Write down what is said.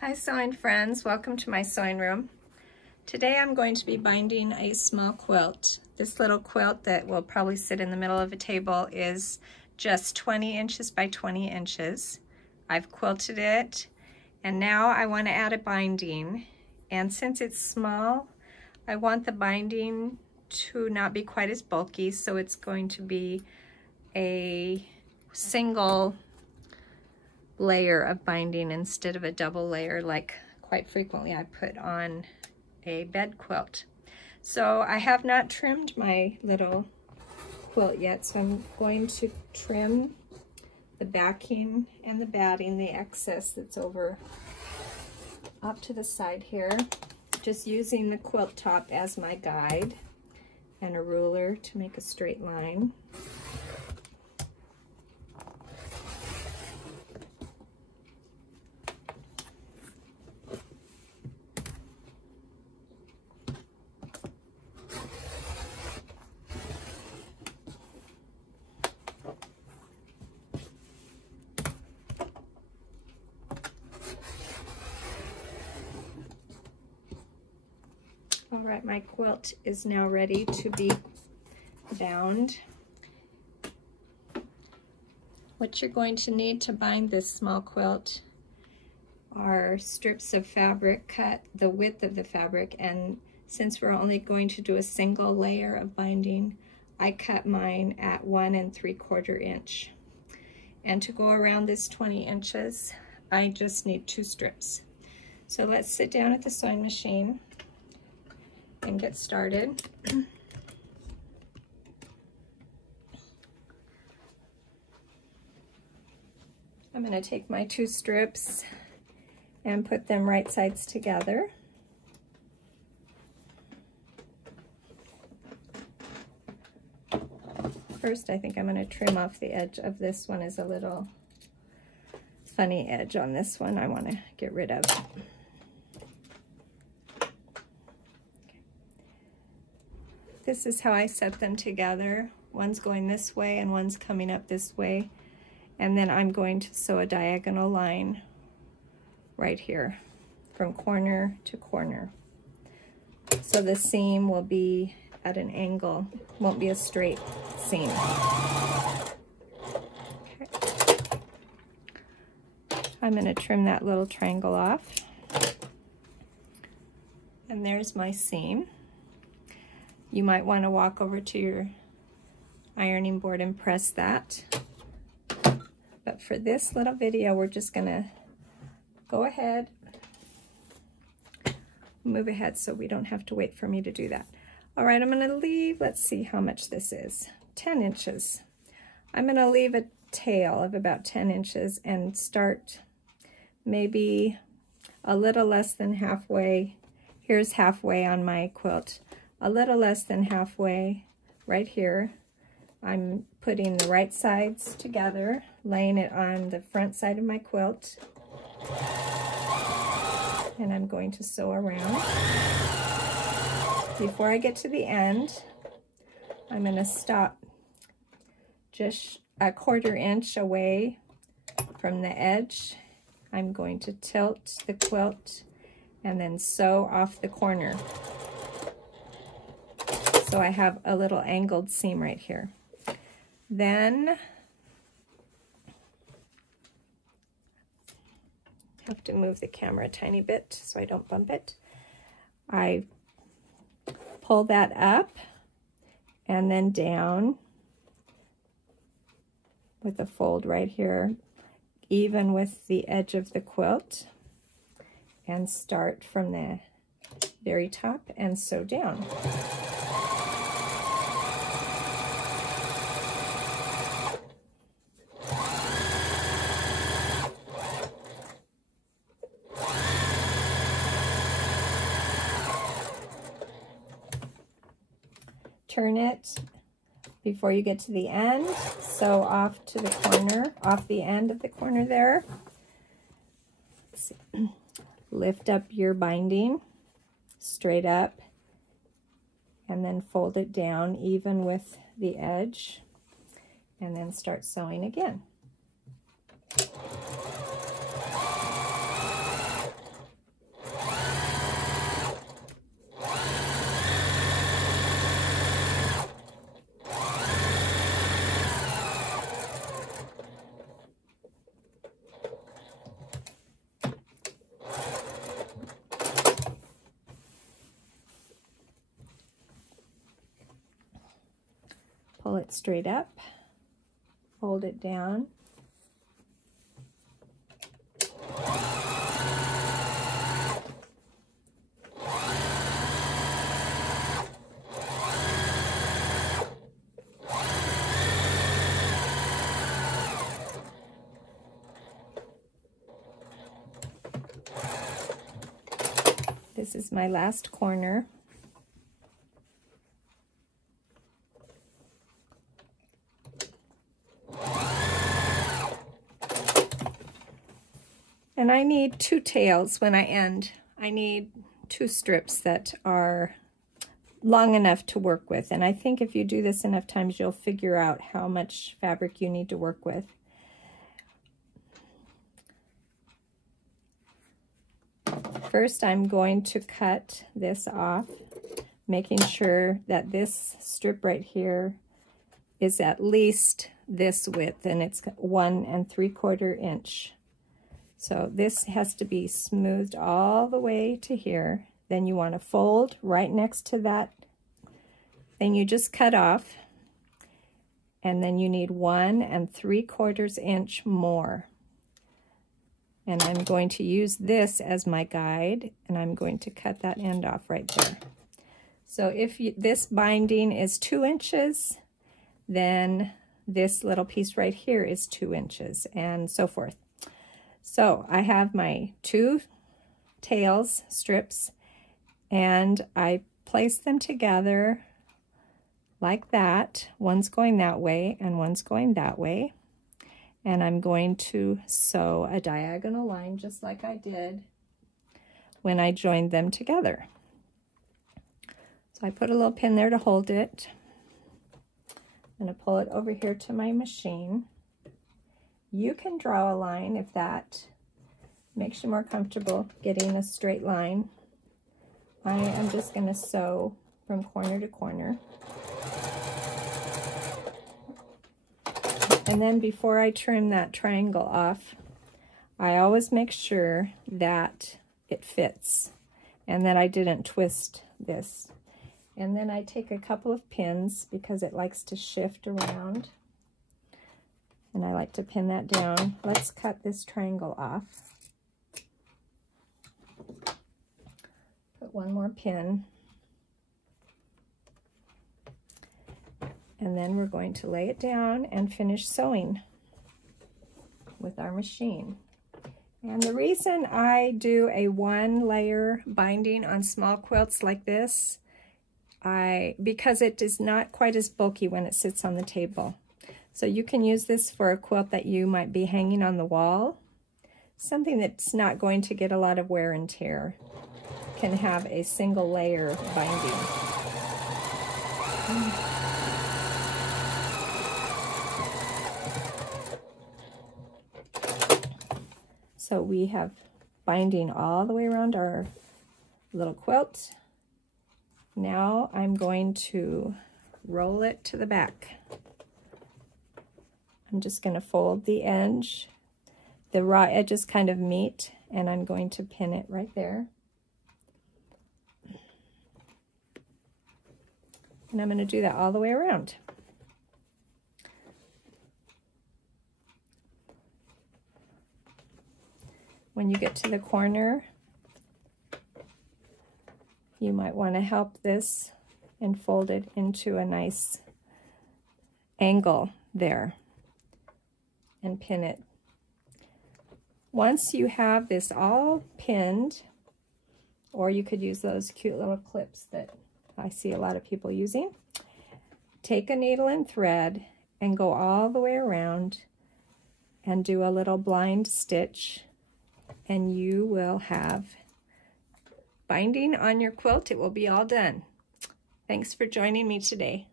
Hi sewing friends, welcome to my sewing room. Today I'm going to be binding a small quilt. This little quilt that will probably sit in the middle of a table is just 20 inches by 20 inches. I've quilted it and now I want to add a binding, and since it's small I want the binding to not be quite as bulky, so it's going to be a single layer of binding instead of a double layer like quite frequently I put on a bed quilt. So I have not trimmed my little quilt yet, so I'm going to trim the backing and the batting, the excess that's over off to the side here, just using the quilt top as my guide and a ruler to make a straight line. All right, my quilt is now ready to be bound. What you're going to need to bind this small quilt are strips of fabric cut the width of the fabric, and since we're only going to do a single layer of binding, I cut mine at 1 3/4 inch. And to go around this 20 inches, I just need 2 strips. So let's sit down at the sewing machine and get started. I'm going to take my 2 strips and put them right sides together. First, I think I'm going to trim off the edge of this one. Is a little funny edge on this one I want to get rid of. This is how I set them together. One's going this way and one's coming up this way. And then I'm going to sew a diagonal line right here from corner to corner. So the seam will be at an angle, won't be a straight seam. Okay. I'm going to trim that little triangle off. And there's my seam. You might want to walk over to your ironing board and press that. But for this little video, we're just going to go ahead, move ahead so we don't have to wait for me to do that. All right, I'm going to leave, let's see how much this is, 10 inches. I'm going to leave a tail of about 10 inches and start maybe a little less than halfway. Here's halfway on my quilt. A little less than halfway right here. I'm putting the right sides together, laying it on the front side of my quilt, and I'm going to sew around. Before I get to the end, I'm going to stop just a 1/4 inch away from the edge. I'm going to tilt the quilt and then sew off the corner. So I have a little angled seam right here. Then, have to move the camera a tiny bit so I don't bump it. I pull that up and then down with a fold right here, even with the edge of the quilt, and start from the very top and sew down. Turn it before you get to the end, sew off to the corner, off the end of the corner there. Let's see. Lift up your binding straight up and then fold it down even with the edge, and then start sewing again. it straight up, fold it down, this is my last corner. And I need 2 tails when I end. I need 2 strips that are long enough to work with. And I think if you do this enough times, you'll figure out how much fabric you need to work with. First, I'm going to cut this off, making sure that this strip right here is at least this width, and it's 1 3/4 inch. So this has to be smoothed all the way to here. Then you want to fold right next to that thing you just cut off, and then you need 1 3/4 inch more. And I'm going to use this as my guide, and I'm going to cut that end off right there. So if this binding is 2 inches, then this little piece right here is 2 inches, and so forth. So I have my 2 tails strips, and I place them together like that. One's going that way and one's going that way. And I'm going to sew a diagonal line just like I did when I joined them together. So I put a little pin there to hold it. I'm going to pull it over here to my machine. You can draw a line if that makes you more comfortable getting a straight line. I am just going to sew from corner to corner. And then before I trim that triangle off, I always make sure that it fits and that I didn't twist this. And then I take a couple of pins because it likes to shift around. And I like to pin that down. Let's cut this triangle off. Put one more pin. And then we're going to lay it down and finish sewing with our machine. And the reason I do a 1-layer binding on small quilts like this, because it is not quite as bulky when it sits on the table. So you can use this for a quilt that you might be hanging on the wall. Something that's not going to get a lot of wear and tear can have a single layer binding. So we have binding all the way around our little quilt. Now I'm going to roll it to the back. I'm just going to fold the edge. The raw edges kind of meet, and I'm going to pin it right there. And I'm going to do that all the way around. When you get to the corner, you might want to help this and fold it into a nice angle there and pin it. Once you have this all pinned, or you could use those cute little clips that I see a lot of people using, take a needle and thread and go all the way around and do a little blind stitch, and you will have binding on your quilt. It will be all done. Thanks for joining me today.